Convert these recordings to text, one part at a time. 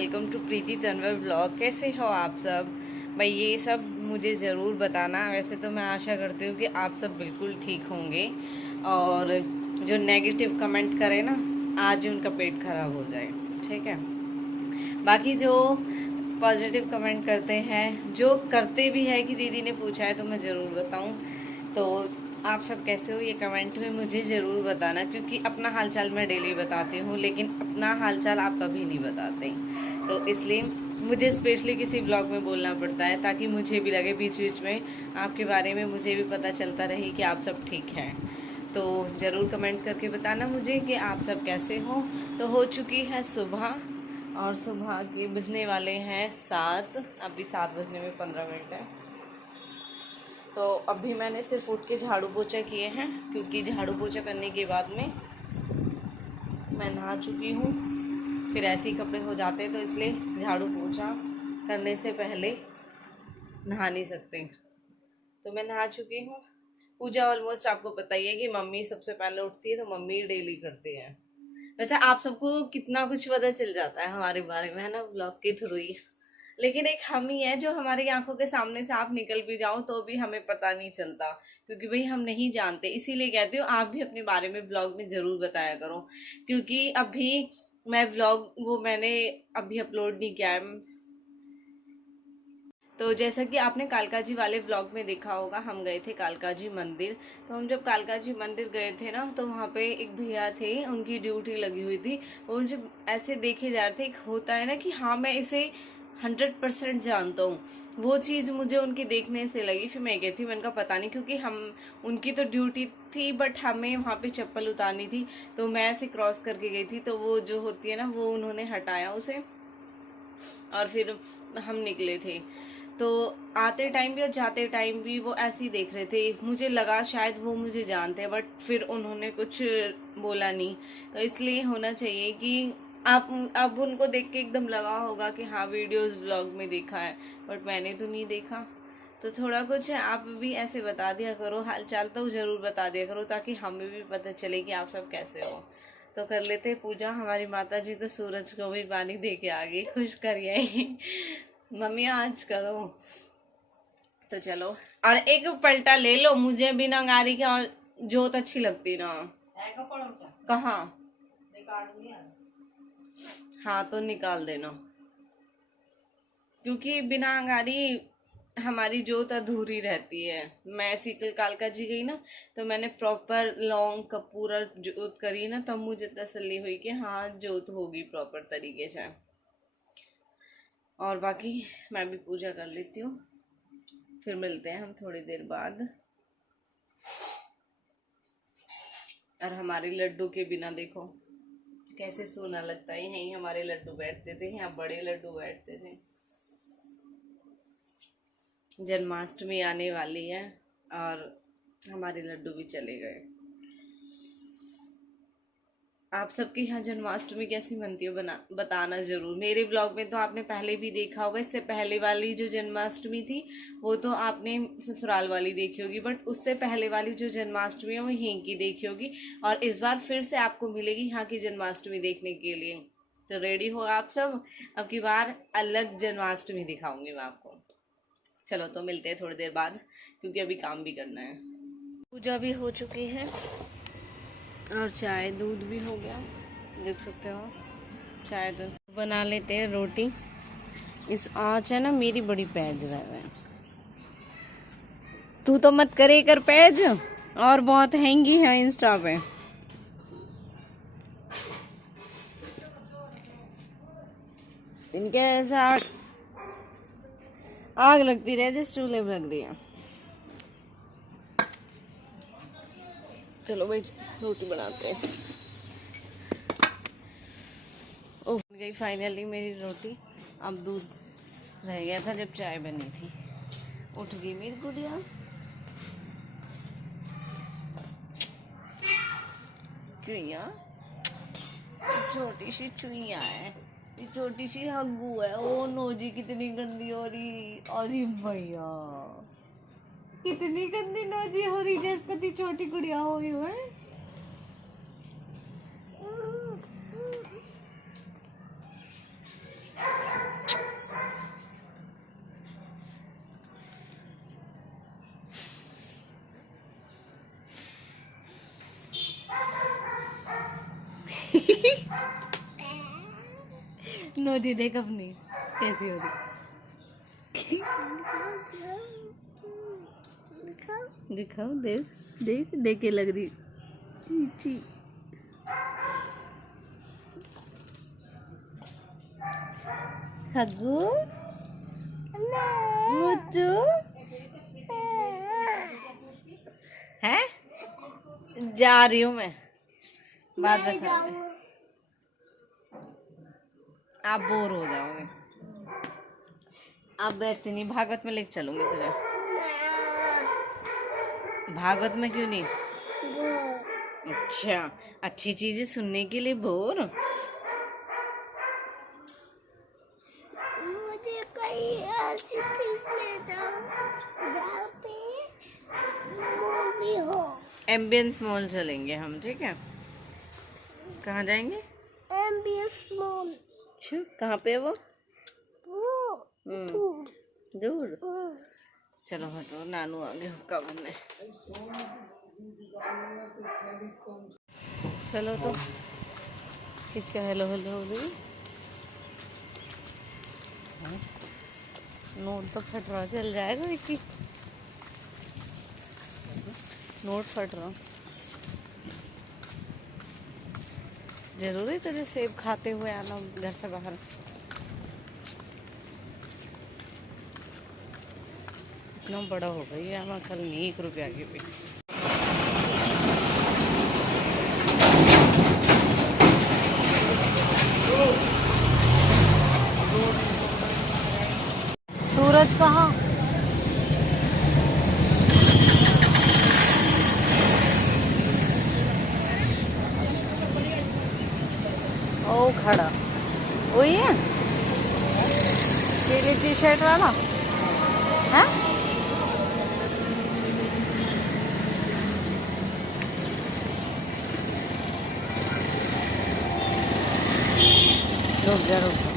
Welcome to Preeti Tanwar blog. कैसे हो आप सब भाई? ये सब मुझे ज़रूर बताना। वैसे तो मैं आशा करती हूँ कि आप सब बिल्कुल ठीक होंगे, और जो नेगेटिव कमेंट करे ना, आज उनका पेट खराब हो जाए, ठीक है। बाकी जो पॉजिटिव कमेंट करते हैं, जो करते भी है कि दीदी ने पूछा है तो मैं ज़रूर बताऊँ। तो आप सब कैसे हो ये कमेंट में मुझे ज़रूर बताना, क्योंकि अपना हालचाल मैं डेली बताती हूँ, लेकिन अपना हालचाल आप कभी नहीं बताते। तो इसलिए मुझे स्पेशली किसी ब्लॉग में बोलना पड़ता है, ताकि मुझे भी लगे बीच बीच में आपके बारे में मुझे भी पता चलता रहे कि आप सब ठीक हैं। तो ज़रूर कमेंट करके बताना मुझे कि आप सब कैसे हो। तो हो चुकी है सुबह, और सुबह के बजने वाले हैं 7। अभी 7 बजने में 15 मिनट है। तो अभी मैंने सिर्फ उठ के झाड़ू पोछा किए हैं, क्योंकि झाड़ू पोछा करने के बाद में मैं नहा चुकी हूँ। फिर ऐसे ही कपड़े हो जाते हैं, तो इसलिए झाड़ू पोछा करने से पहले नहा नहीं सकते। तो मैं नहा चुकी हूँ। पूजा ऑलमोस्ट आपको पता ही है कि मम्मी सबसे पहले उठती है, तो मम्मी डेली करती है। वैसे आप सबको कितना कुछ पता चल जाता है हमारे बारे में, है ना, ब्लॉग के थ्रू ही। लेकिन एक हम ही है जो हमारी आंखों के सामने से आप निकल भी जाओ तो भी हमें पता नहीं चलता, क्योंकि भाई हम नहीं जानते। इसीलिए कहती हूँ आप भी अपने बारे में ब्लॉग में ज़रूर बताया करो, क्योंकि अभी मैं ब्लॉग मैंने अभी अपलोड नहीं किया है। तो जैसा कि आपने कालका जी वाले व्लॉग में देखा होगा, हम गए थे कालका जी मंदिर। तो हम जब कालका जी मंदिर गए थे ना, तो वहाँ पे एक भैया थे, उनकी ड्यूटी लगी हुई थी। वो जब ऐसे देखे जा रहे थे, एक होता है ना कि हाँ मैं इसे 100% जानता हूँ, वो चीज़ मुझे उनकी देखने से लगी। फिर मैं गई थी, मैंने कहा पता नहीं, क्योंकि हम उनकी तो ड्यूटी थी, बट हमें वहाँ पे चप्पल उतारनी थी, तो मैं ऐसे क्रॉस करके गई थी। तो वो जो होती है ना, वो उन्होंने हटाया उसे, और फिर हम निकले थे। तो आते टाइम भी और जाते टाइम भी वो ऐसे ही देख रहे थे। मुझे लगा शायद वो मुझे जानते हैं, बट फिर उन्होंने कुछ बोला नहीं। तो इसलिए होना चाहिए कि आप अब उनको देख के एकदम लगा होगा कि हाँ वीडियोस व्लॉग में देखा है, बट मैंने तो नहीं देखा। तो थोड़ा कुछ आप भी ऐसे बता दिया करो, हालचाल तो ज़रूर बता दिया करो, ताकि हमें भी पता चले कि आप सब कैसे हो। तो कर लेते पूजा। हमारी माता जी तो सूरज को भी पानी दे के आ गई, खुश करिए मम्मी आज करो। तो चलो, और एक पलटा ले लो, मुझे भी नंगारी की जोत अच्छी लगती ना। कहाँ? हाँ तो निकाल देना, क्योंकि बिना अंगारी हमारी जोत अधूरी रहती है। मैं सीतल कालका जी गई ना, तो मैंने प्रॉपर लौंग कपूर और जोत करी ना, तब मुझे तसल्ली हुई कि हाँ जोत होगी प्रॉपर तरीके से। और बाकी मैं भी पूजा कर लेती हूँ, फिर मिलते हैं हम थोड़ी देर बाद। और हमारे लड्डू के बिना देखो कैसे सूना लगता है। यहीं हमारे लड्डू बैठते थे, यहाँ बड़े लड्डू बैठते थे। जन्माष्टमी आने वाली है और हमारे लड्डू भी चले गए। आप सबके यहाँ जन्माष्टमी कैसी मनती हो बताना ज़रूर। मेरे ब्लॉग में तो आपने पहले भी देखा होगा। इससे पहले वाली जो जन्माष्टमी थी वो तो आपने ससुराल वाली देखी होगी, बट उससे पहले वाली जो जन्माष्टमी है वो यहीं की देखी होगी। और इस बार फिर से आपको मिलेगी यहाँ की जन्माष्टमी देखने के लिए। तो रेडी हो आप सब? अब की बार अलग जन्माष्टमी दिखाऊंगी मैं आपको। चलो तो मिलते हैं थोड़ी देर बाद, क्योंकि अभी काम भी करना है। पूजा भी हो चुकी है और चाय दूध भी हो गया, देख सकते हो। चाय दूध बना लेते हैं। रोटी इस आँच है ना, मेरी बड़ी पैज रहा है। तू तो मत करे कर पैज, और बहुत हैंगी है इंस्टा पे। इनके ऐसा आग लगती रहे जिस चूल्हे में लग रही है। चलो भाई रोटी बनाते हैं। उठ गई फाइनली मेरी रोटी। अब दूध रह गया था जब चाय बनी थी। उठ गई मेरी गुड़िया। चुईया, छोटी सी चुईया है, ये छोटी सी हग्गू है। ओ नो जी, कितनी गंदी हो रही। अरे भैया कितनी गंदी नोजी हो रही, जैसे कति छोटी गुड़िया हो रही है। नोदी देख अपनी कैसी हो रही। दिखाओ, देख देख देख के लग रही ची। हग्गू मुच्चू है, जा रही हूँ मैं, बाद में खाऊंगी। आप बोर हो जाओगे। आप बैठते नहीं, भागवत में लेके चलूंगी तुझे। भागवत में क्यों नहीं? अच्छा, अच्छी चीजें सुनने के लिए बोर। मुझे कहीं ऐसी चीज ले जाओ जहाँ पे मूवी हो। एम्बियंस मॉल चलेंगे हम, ठीक है? कहाँ जाएंगे? Ambience mall. अच्छा, कहाँ पे है वो? दूर। दूर। चलो हटो, नानू आगे हुक्का बनने। चलो तो किसका हेलो हेलो हो गई। नोट तो फट रहा, चल जाएगा विक्की। नोट फट रहा। जरूरी तुझे सेब खाते हुए आना घर से बाहर? इतना बड़ा हो गई है, मैं कल नहीं 1 रुपया की भी। सूरज कहाँ? ओ खड़ा वही है, ये टी शर्ट वाला है। रुक जा रुक जा।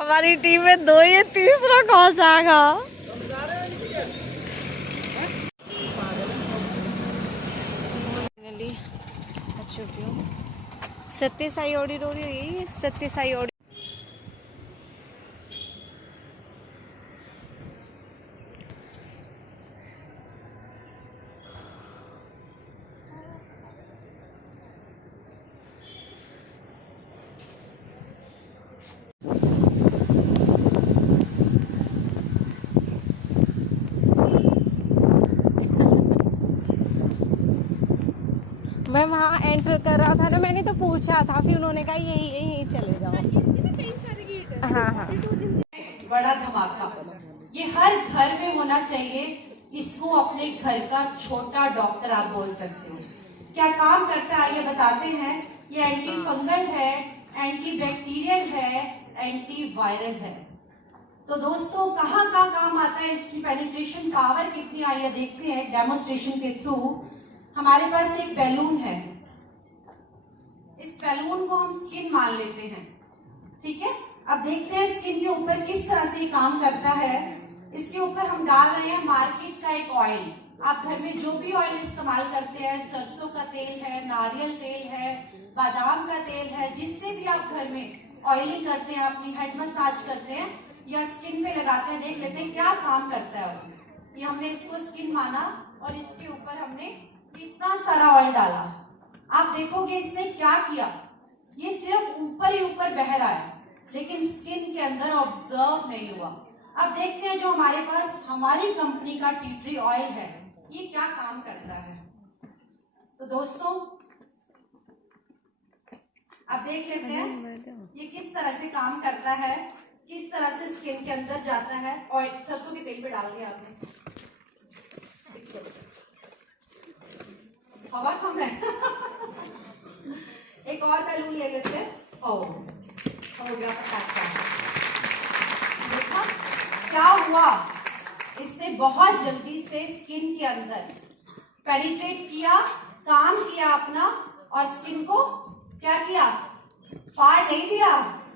हमारी टीम में 2 ही है, तीसरा कौन सा आएगा? चुकी हूँ। सत्य साई ऑडिटोरियम यही है, सत्य साई ऑडिटोरियम। मैं वहाँ एंटर कर रहा था ना, मैंने तो पूछा था, फिर उन्होंने कहा यही यही चले जाओ। हाँ हाँ, बड़ा धमाका ये हर घर में होना चाहिए। इसको अपने घर का छोटा डॉक्टर आप बोल सकते हो। क्या काम करता है ये बताते हैं। ये एंटी फंगल है, एंटी बैक्टीरियल है, एंटी वायरल है। तो दोस्तों कहाँ कहाँ काम आता है, इसकी पेनिट्रेशन पावर कितनी आई है देखते हैं डेमोस्ट्रेशन के थ्रू। हमारे पास एक बैलून है, इस बैलून को हम स्किन मान लेते हैं, ठीक है। अब देखते हैं स्किन के ऊपर किस तरह से ये काम करता है। इसके ऊपर हम डाल रहे हैं मार्केट का एक ऑयल। आप घर में जो भी ऑयल इस्तेमाल करते हैं, सरसों का तेल है, नारियल तेल है, बादाम का तेल है, जिससे भी आप घर में ऑयलिंग करते हैं, अपनी हेड मसाज करते हैं या स्किन पे लगाते हैं, देख लेते हैं क्या काम करता है। ये हमने इसको स्किन माना और इसके ऊपर हमने इतना सारा ऑयल डाला। आप देखोगे इसने क्या किया, ये सिर्फ ऊपर ही ऊपर बह रहा है लेकिन स्किन के अंदर ऑब्जर्व नहीं हुआ। अब देखते हैं जो हमारे पास हमारी कंपनी का टी ट्री ऑयल है ये क्या काम करता है। तो दोस्तों अब देख लेते हैं ये किस तरह से काम करता है, किस तरह से स्किन के अंदर जाता है। ऑयल सरसों के तेल पे डाल दिया आपने, हवा कम है। एक और बैलून ले लेते हैं। हो गया पटाखा। देखा क्या हुआ, इसने बहुत जल्दी से स्किन के अंदर पेनिट्रेट किया, काम किया अपना और स्किन को क्या किया, फाड़ नहीं दिया,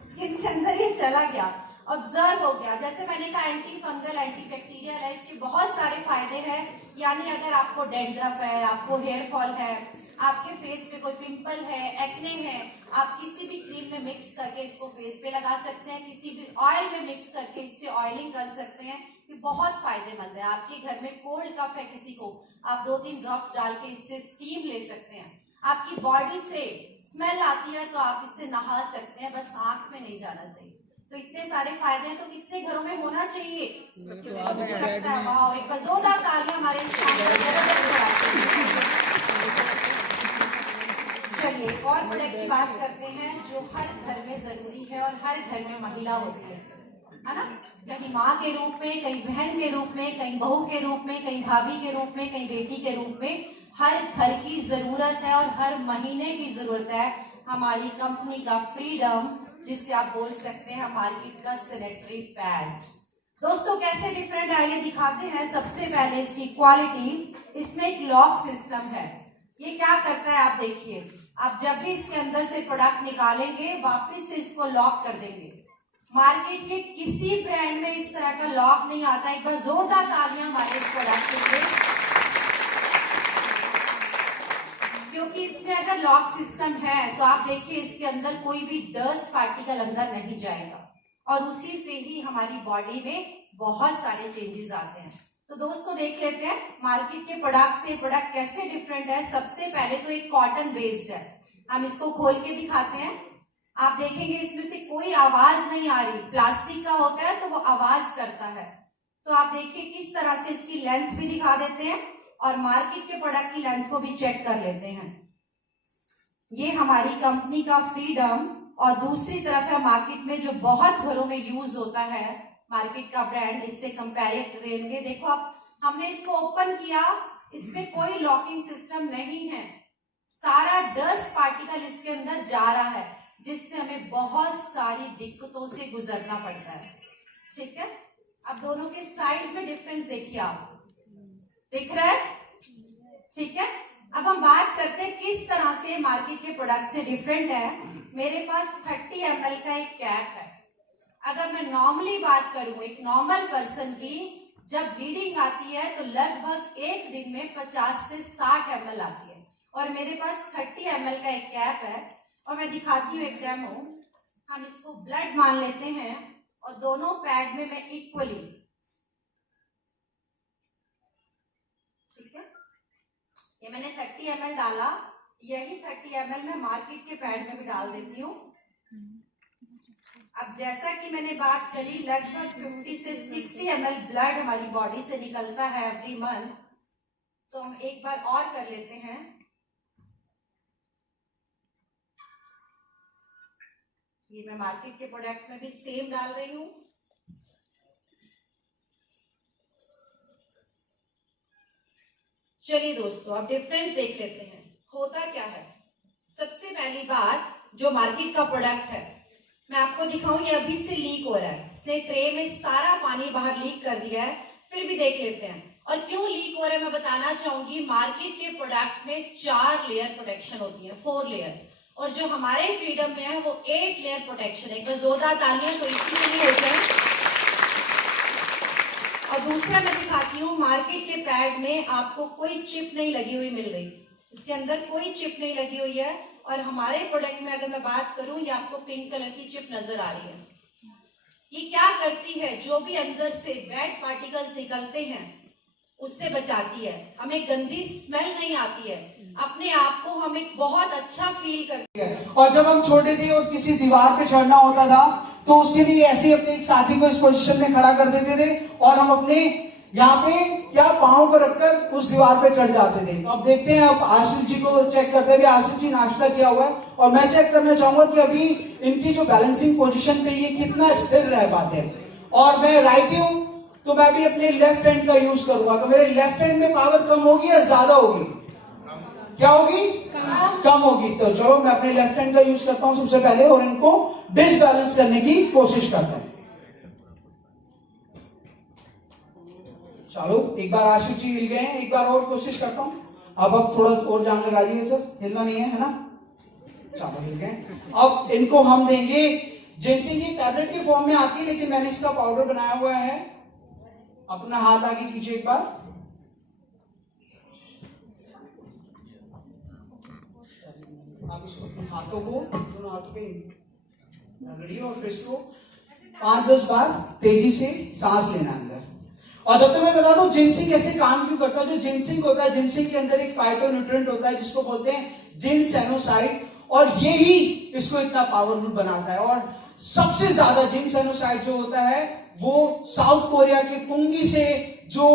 स्किन के अंदर ये चला गया। ऑब्जर्व हो गया। जैसे मैंने कहा एंटी फंगल, एंटी बैक्टीरियल है, इसके बहुत सारे फायदे हैं। यानी अगर आपको डेंड्रफ है, आपको हेयर फॉल है, आपके फेस पे कोई पिंपल है, एक्ने है, आप किसी भी क्रीम में मिक्स करके इसको फेस पे लगा सकते हैं, किसी भी ऑयल में मिक्स करके इससे ऑयलिंग कर सकते हैं। ये बहुत फायदेमंद है। आपके घर में कोल्ड कफ है किसी को, आप 2-3 ड्रॉप्स डाल के इससे स्टीम ले सकते हैं। आपकी बॉडी से स्मेल आती है तो आप इससे नहा सकते हैं, बस आंख में नहीं जाना चाहिए। तो इतने सारे फायदे हैं, तो कितने घरों में होना चाहिए? वाह, एक जोरदार तालियां हमारे चलिए और प्रोडक्ट की बात करते हैं जो हर घर में जरूरी है और हर घर में महिला होती है ना? कहीं माँ के रूप में, कहीं बहन के रूप में, कहीं बहू के रूप में, कहीं भाभी के रूप में, कहीं बेटी के रूप में, हर घर की जरूरत है और हर महीने की जरूरत है हमारी कंपनी का फ्रीडम, जिससे आप बोल सकते हैं मार्केट का सैनिटरी पैड। दोस्तों कैसे डिफरेंट है ये दिखाते हैं। सबसे पहले इसकी क्वालिटी, इसमें एक लॉक सिस्टम है। ये क्या करता है आप देखिए, आप जब भी इसके अंदर से प्रोडक्ट निकालेंगे वापस से इसको लॉक कर देंगे। मार्केट के किसी ब्रांड में इस तरह का लॉक नहीं आता। एक बार जोरदार तालियां हमारे इस प्रोडक्ट के लिए, क्योंकि इसमें अगर लॉक सिस्टम है तो आप देखिए इसके अंदर कोई भी डस्ट पार्टिकल अंदर नहीं जाएगा और उसी से ही हमारी बॉडी में बहुत सारे चेंजेस आते हैं। तो दोस्तों देख लेते हैं मार्केट के प्रोडक्ट से प्रोडक्ट कैसे डिफरेंट है। सबसे पहले तो एक कॉटन बेस्ड है, हम इसको खोल के दिखाते हैं। आप देखेंगे इसमें से कोई आवाज नहीं आ रही। प्लास्टिक का होता है तो वो आवाज करता है। तो आप देखिए किस तरह से इसकी लेंथ भी दिखा देते हैं और मार्केट के प्रोडक्ट की लेंथ को भी चेक कर लेते हैं। ये हमारी कंपनी का फ्रीडम, और दूसरी तरफ है मार्केट में जो बहुत घरों में यूज होता है मार्केट का ब्रांड, इससे कंपेयर करेंगे। देखो अब हमने इसको ओपन किया, इसमें कोई लॉकिंग सिस्टम नहीं है, सारा डस्ट पार्टिकल इसके अंदर जा रहा है, जिससे हमें बहुत सारी दिक्कतों से गुजरना पड़ता है। ठीक है, अब दोनों के साइज में डिफरेंस देखिए, आप दिख रहा है? ठीक है, अब हम बात करते हैं किस तरह से मार्केट के प्रोडक्ट से डिफरेंट है। मेरे पास 30 ml का एक कैप है। अगर मैं नॉर्मली बात करूं एक नॉर्मल पर्सन की, जब ब्लीडिंग आती है तो लगभग एक दिन में 50 से 60 ml आती है, और मेरे पास 30 ml का एक कैप है। और मैं दिखाती हूँ एक डेमो। हम इसको ब्लड मान लेते हैं और दोनों पैड में मैं इक्वली, ठीक है, ये मैंने 30 ml डाला, यही 30 ml मैं मार्केट के पैड में भी डाल देती हूँ। अब जैसा कि मैंने बात करी, लगभग 50 से 60 ml ब्लड हमारी बॉडी से निकलता है एवरी मंथ। तो हम एक बार और कर लेते हैं। ये मैं मार्केट के प्रोडक्ट में भी सेम डाल रही हूं। चलिए दोस्तों अब डिफरेंस देख लेते हैं होता क्या है। सबसे पहली बात, जो मार्केट का प्रोडक्ट है मैं आपको दिखाऊं, ये अभी से लीक हो रहा है। इसने ट्रे में सारा पानी बाहर लीक कर दिया है, फिर भी देख लेते हैं। और क्यों लीक हो रहा है मैं बताना चाहूंगी। मार्केट के प्रोडक्ट में 4 लेयर प्रोटेक्शन होती है, 4 लेयर, और जो हमारे फ्रीडम में है वो 8 लेयर प्रोटेक्शन है। एक बार जोरदार तालियां तो इसके लिए हो जाए। और दूसरा मैं दिखाती हूँ, मार्केट के पैड में आपको कोई चिप नहीं लगी हुई मिल रही, इसके अंदर कोई चिप नहीं लगी हुई है। और हमारे प्रोडक्ट में अगर मैं बात करूं, ये आपको पिंक कलर की चिप नजर आ रही है। ये क्या करती है, जो भी अंदर से बैड पार्टिकल्स निकलते हैं उससे बचाती है, हमें गंदी स्मेल नहीं आती है, अपने आप को हम एक बहुत अच्छा फील करते हैं। और जब हम छोटे थे और किसी दीवार पे चढ़ना होता था तो उसके लिए ऐसे अपने एक साथी को इस पोजीशन में खड़ा कर देते थे और हम अपने यहाँ पे क्या पाँव को रखकर उस दीवार पे चढ़ जाते थे। अब देखते हैं, अब आशीष जी को चेक करते हैं। आशीष जी नाश्ता किया हुआ है और मैं चेक करना चाहूंगा कि अभी इनकी जो बैलेंसिंग पोजीशन पे ये कितना स्थिर रह पाते हैं। और मैं राइटी हूँ तो मैं भी अपने लेफ्ट हैंड का यूज करूंगा। तो मेरे लेफ्ट हैंड में पावर कम होगी या ज्यादा होगी? क्या होगी? कम होगी। तो चलो मैं अपने लेफ्ट हैंड का यूज करता हूं सबसे पहले और इनको डिसबैलेंस करने की कोशिश करता हूं। चलो एक बार आशीष जी हिल गए हैं, एक बार और कोशिश करता हूं। अब थोड़ा और जान लगा लीजिए सर, हिलना नहीं है, है ना? चलो हिल गए। अब इनको हम देंगे जिनसिंग की टैबलेट के फॉर्म में आती है, लेकिन मैंने इसका पाउडर बनाया हुआ है। अपना हाथ आगे कीजिए एक बार। आप इसको अपने हाथों को, दोनों हाथों पे रगड़िए और फिर इसको 5-10 बार तेजी से सांस लेना अंदर। और जब तक मैं बता दूं जिनसिंग कैसे काम क्यों करता है। जो जिनसिंग होता है, जिनसिंग के अंदर एक फाइटोन्यूट्रिएंट होता है जिसको बोलते हैं जिनसेनोसाइड, और ये ही इसको इतना पावरफुल बनाता है। और सबसे ज्यादा जिनसेनोसाइड जो होता है वो साउथ कोरिया के पुंगी से जो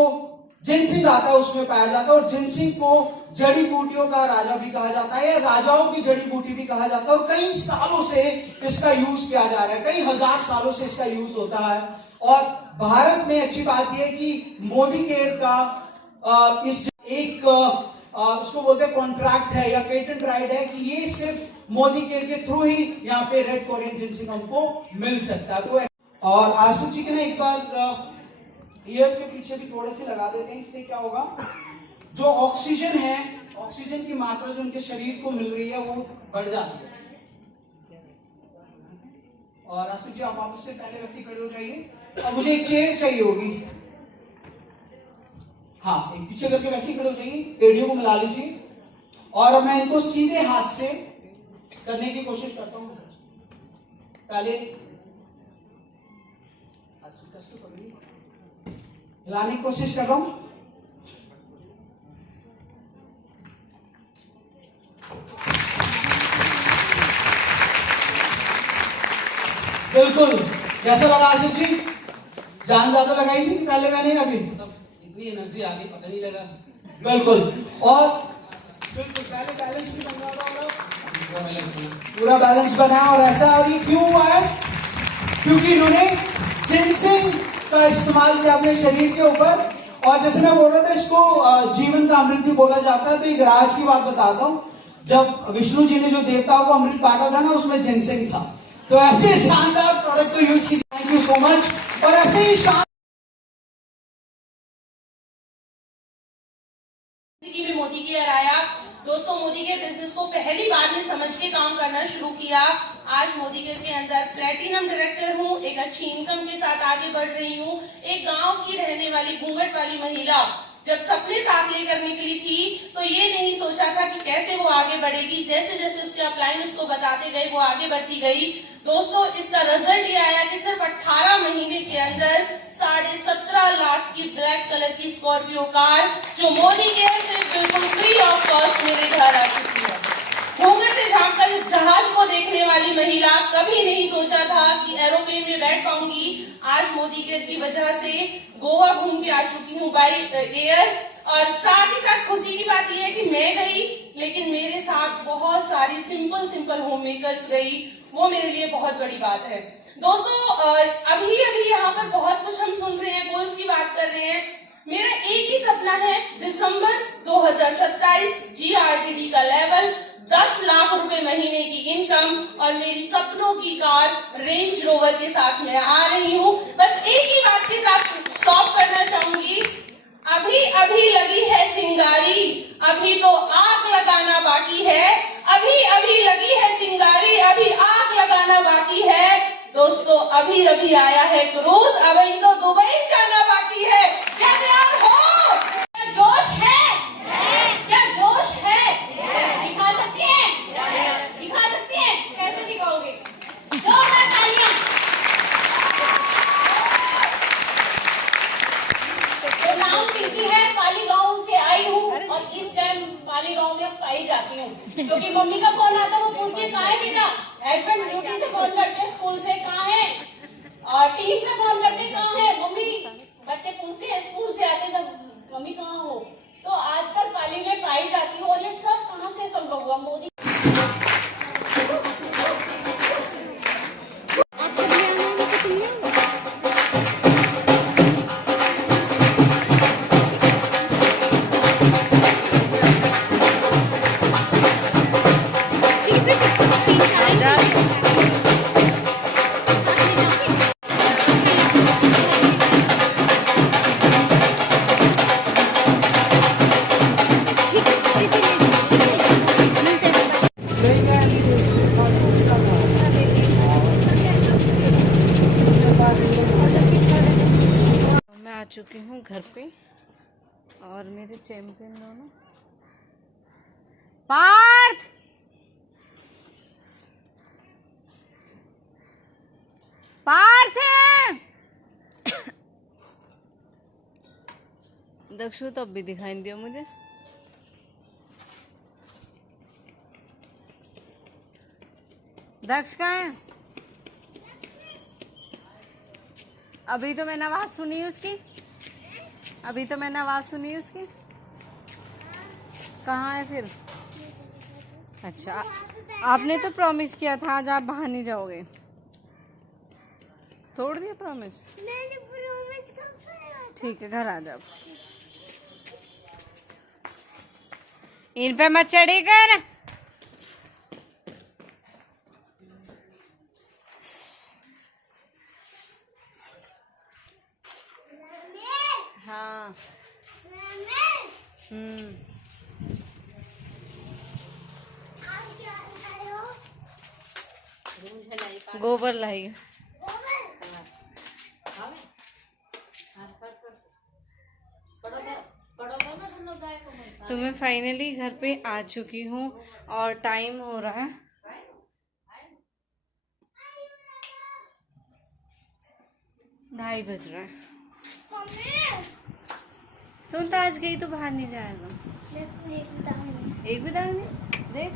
जिनसिंग आता है उसमें पाया जाता है। और जिनसिंग को जड़ी बूटियों का राजा भी कहा जाता है, राजाओं की जड़ी बूटी भी कहा जाता है। और कई सालों से इसका यूज किया जा रहा है, कई हजार सालों से इसका यूज होता है। और भारत में अच्छी बात यह है कि मोदी केयर का इस एक उसको बोलते हैं कॉन्ट्रैक्ट है या पेटेंट राइट है कि ये सिर्फ मोदी केयर के थ्रू ही यहाँ पे रेड कोरियन जिनसिंग हमको मिल सकता है। तो और आसिफ जी के ना एक बार ईयर के पीछे भी थोड़े से लगा देते हैं। इससे क्या होगा, जो ऑक्सीजन है, ऑक्सीजन की मात्रा जो उनके शरीर को मिल रही है वो बढ़ जाती है। और आसिफ जी आप वापस से पहले वैसे खड़े हो जाइए। अब मुझे एक चेयर चाहिए होगी। हाँ, एक पीछे करके वैसे ही खड़े हो जाइए, एड़ियों को मिला लीजिए। और अब मैं इनको सीधे हाथ से करने की कोशिश करता हूँ। पहले हिलाने की कोशिश कर रहा हूं। बिल्कुल, कैसा लगा आसिफ जी? जान ज्यादा लगाई थी पहले मैंने, अभी इतनी एनर्जी आ गई, पता नहीं लगा। बिल्कुल। और बिल्कुल पहले बैलेंस भी बन रहा था और पूरा बैलेंस बना। और ऐसा अभी क्यों हुआ है? क्योंकि इन्होंने जिनसिंग का इस्तेमाल किया अपने शरीर के ऊपर। और जैसे मैं बोल रहा था, इसको जीवन का अमृत भी बोला जाता है। तो एक राज की बात बताता हूँ, जब विष्णु जी ने जो देवताओं को अमृत बांटा था ना, उसमें जिनसिंग था। तो ऐसे शानदार प्रोडक्ट को यूज किया। Thank you so much. और ऐसे ही जिंदगी में मोदी केयर आया। दोस्तों, मोदी केयर बिजनेस को पहली बार में समझ के काम करना शुरू किया। आज मोदी केयर के अंदर प्लेटिनम डायरेक्टर हूँ, एक अच्छी इनकम के साथ आगे बढ़ रही हूँ। एक गांव की रहने वाली घूंघट वाली महिला जब सपने साथ लेकर निकली थी तो ये नहीं सोचा था कि कैसे वो आगे बढ़ेगी। जैसे जैसे उसके अपलाइन उसको बताते गए वो आगे बढ़ती गई। दोस्तों, इसका रिजल्ट ये आया कि सिर्फ 18 महीने के अंदर 17.5 लाख की ब्लैक कलर की स्कॉर्पियो कार जो मोदी केयर से बिल्कुल फ्री ऑफ कॉस्ट मेरे घर आ चुकी है। घूंघट से झांककर जहाज को देखने वाली महिला कभी नहीं सोचा था कि एरोप्लेन में बैठ पाऊंगी। आज मोदी केयर की वजह से गोवा घूम के आ चुकी हूँ बाय एयर। और साथ ही साथ खुशी की बात यह है कि मैं गई, लेकिन मेरे साथ बहुत सारी सिंपल होम मेकर्स गई। वो मेरे लिए बहुत बड़ी बात है। दोस्तों, अभी यहाँ पर बहुत कुछ हम सुन रहे हैं, गोल्स की बात कर रहे हैं। मेरा एक ही सपना है, दिसंबर 2027 GRDD का लेवल, 10 लाख रुपए महीने की इनकम और मेरी सपनों की कार रेंज रोवर के साथ मैं आ रही हूँ। बस एक ही बात के साथ स्टॉप करना चाहूंगी। अभी लगी है चिंगारी, अभी तो आग लगाना बाकी है। अभी लगी है चिंगारी, अभी आग लगाना बाकी है। दोस्तों, अभी आया है क्रूज, अभी तो दुबई जाना बाकी है। क्या तैयार हो? क्या जोश है? क्या जोश है? दिखा सकते हैं? दिखा सकते हैं? कैसे दिखाओगे? जोरदार तालियां। तो नाम प्रीति है, पाली गांव से आई हूँ और इस टाइम पाली गांव में पाई जाती हूँ। क्योंकि मम्मी का फोन आता है, वो पूछती है कहाँ है बेटा। हस्बैंड ड्यूटी से फोन करते हैं, स्कूल से कहाँ है, और टीम से फोन करते हैं कहाँ है मम्मी। बच्चे पूछते हैं स्कूल से आते जब, मम्मी कहाँ हो। तो आजकल पाली में पाई जाती हूँ। और ये सब कहाँ से संभव हुआ? मोदी ठीक है चुकी हूँ घर पे और मेरे चैंपियन दोनों पार्थ पार्थ दक्षु तो अब भी दिखाई नहीं दिया मुझे। दक्ष कहाँ है? अभी तो मैंने आवाज सुनी उसकी, अभी तो मैंने आवाज सुनी उसकी। कहाँ है फिर? अच्छा, आपने तो प्रॉमिस किया था आज आप बाहर नहीं जाओगे, तोड़ दिया प्रॉमिस। मैंने प्रॉमिस कब किया? ठीक है, घर आ जाओ। इन पे मत चढ़ी कर। हाँ। गोबर लाई। तो मैं फाइनली घर पे आ चुकी हूँ और टाइम हो रहा है 2:30 बज रहा है। तुम तो आज गई तो बाहर नहीं जाएगा। एक भी दाग नहीं देख,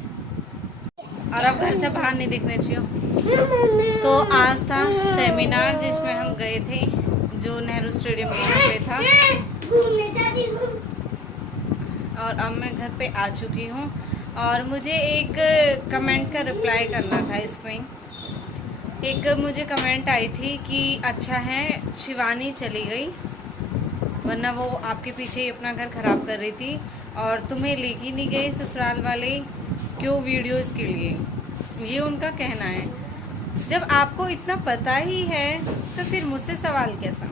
और अब घर से बाहर नहीं दिखने चाहिए। तो आज था सेमिनार जिसमें हम गए थे, जो नेहरू स्टेडियम के यहाँ पे था। और अब मैं घर पे आ चुकी हूँ और मुझे एक कमेंट का रिप्लाई करना था। इसमें एक मुझे कमेंट आई थी कि अच्छा है शिवानी चली गई, वरना वो आपके पीछे ही अपना घर ख़राब कर रही थी और तुम्हें लेके नहीं गए ससुराल वाले, क्यों वीडियोस के लिए। ये उनका कहना है। जब आपको इतना पता ही है तो फिर मुझसे सवाल कैसा?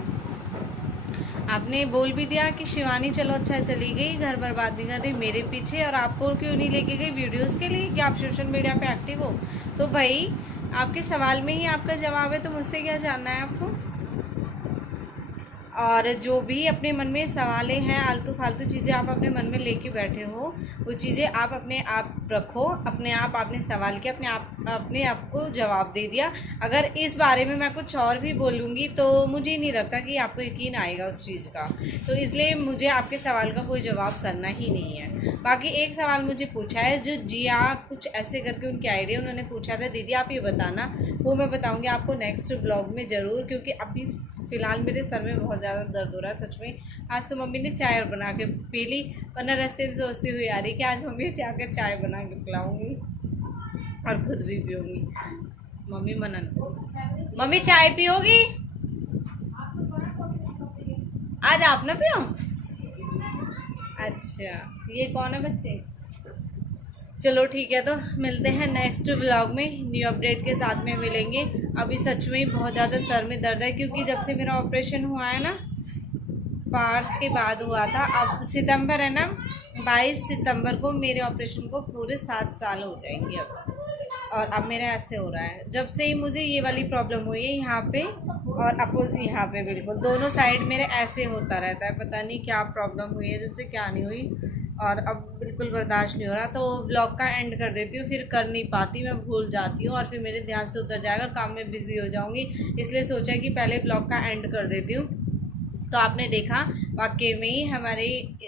आपने बोल भी दिया कि शिवानी चलो अच्छा चली गई, घर बर्बाद नहीं कर रही मेरे पीछे, और आपको क्यों नहीं लेके गई वीडियोस के लिए कि आप सोशल मीडिया पे एक्टिव हो। तो भाई आपके सवाल में ही आपका जवाब है, तो मुझसे क्या जानना है आपको। और जो भी अपने मन में सवालें हैं, आलतू फालतू चीज़ें आप अपने मन में लेके बैठे हो, वो चीज़ें आप अपने आप रखो। अपने आप आपने सवाल किया, अपने आप को जवाब दे दिया। अगर इस बारे में मैं कुछ और भी बोलूँगी तो मुझे नहीं लगता कि आपको यकीन आएगा उस चीज़ का। तो इसलिए मुझे आपके सवाल का कोई जवाब करना ही नहीं है। बाकी एक सवाल मुझे पूछा है, जो जिया कुछ ऐसे करके उनके आइडिया उन्होंने पूछा था, दीदी आप ये बताना, वो मैं बताऊँगी आपको नेक्स्ट ब्लॉग में ज़रूर, क्योंकि अभी फ़िलहाल मेरे सर में बहुत ज़्यादा दर्द हो रहा है सच में। आज तो मम्मी ने चाय बना के पी ली, वरना रास्ते में सोचती हुई आ रही कि आज मम्मी जाकर चाय बना के पिलाऊंगी और खुद भी पीऊँगी। मम्मी मना, मम्मी चाय पियोगी? आज आप ना पियो। अच्छा, ये कौन है बच्चे? चलो ठीक है, तो मिलते हैं नेक्स्ट व्लॉग में, न्यू अपडेट के साथ में मिलेंगे। अभी सच में बहुत ज़्यादा सर में दर्द है, क्योंकि जब से मेरा ऑपरेशन हुआ है ना, पार्थ के बाद हुआ था। अब सितंबर है ना, 22 सितंबर को मेरे ऑपरेशन को पूरे 7 साल हो जाएंगे अब। और अब मेरा ऐसे हो रहा है, जब से ही मुझे ये वाली प्रॉब्लम हुई है यहाँ पे और यहाँ पे, बिल्कुल दोनों साइड मेरे ऐसे होता रहता है। पता नहीं क्या प्रॉब्लम हुई है, जब से क्या नहीं हुई, और अब बिल्कुल बर्दाश्त नहीं हो रहा। तो व्लॉग का एंड कर देती हूँ, फिर कर नहीं पाती, मैं भूल जाती हूँ और फिर मेरे ध्यान से उतर जाएगा, काम में बिज़ी हो जाऊँगी। इसलिए सोचा कि पहले व्लॉग का एंड कर देती हूँ। तो आपने देखा वाकई में ही हमारे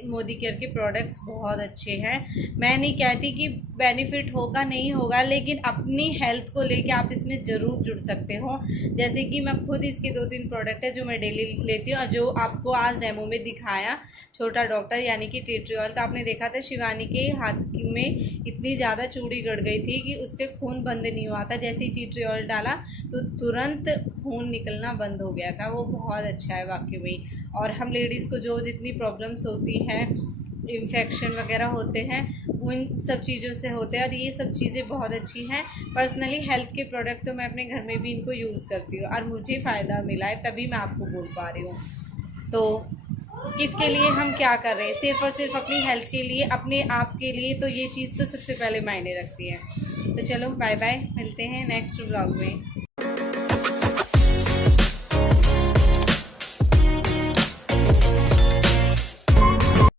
मोदी केयर के प्रोडक्ट्स बहुत अच्छे हैं। मैं नहीं कहती कि बेनिफिट होगा नहीं होगा, लेकिन अपनी हेल्थ को लेके आप इसमें ज़रूर जुड़ सकते हो। जैसे कि मैं खुद इसके 2-3 प्रोडक्ट है जो मैं डेली लेती हूँ, और जो आपको आज डेमो में दिखाया छोटा डॉक्टर यानी कि टी ट्री ऑयल। तो आपने देखा था शिवानी के हाथ में इतनी ज़्यादा चूड़ी गड़ गई थी कि उसके खून बंद नहीं हुआ था। जैसे ही टी ट्री ऑयल डाला तो तुरंत खून निकलना बंद हो गया था। वो बहुत अच्छा है वाकई में। और हम लेडीज़ को जो जितनी प्रॉब्लम्स होती हैं, इन्फेक्शन वगैरह होते हैं, उन सब चीज़ों से होते हैं, और ये सब चीज़ें बहुत अच्छी हैं। पर्सनली हेल्थ के प्रोडक्ट तो मैं अपने घर में भी इनको यूज़ करती हूँ और मुझे फ़ायदा मिला है, तभी मैं आपको बोल पा रही हूँ। तो किसके लिए हम क्या कर रहे हैं? सिर्फ़ और सिर्फ अपनी हेल्थ के लिए, अपने आप के लिए। तो ये चीज़ तो सबसे पहले मायने रखती है। तो चलो बाय बाय, मिलते हैं नेक्स्ट व्लॉग में।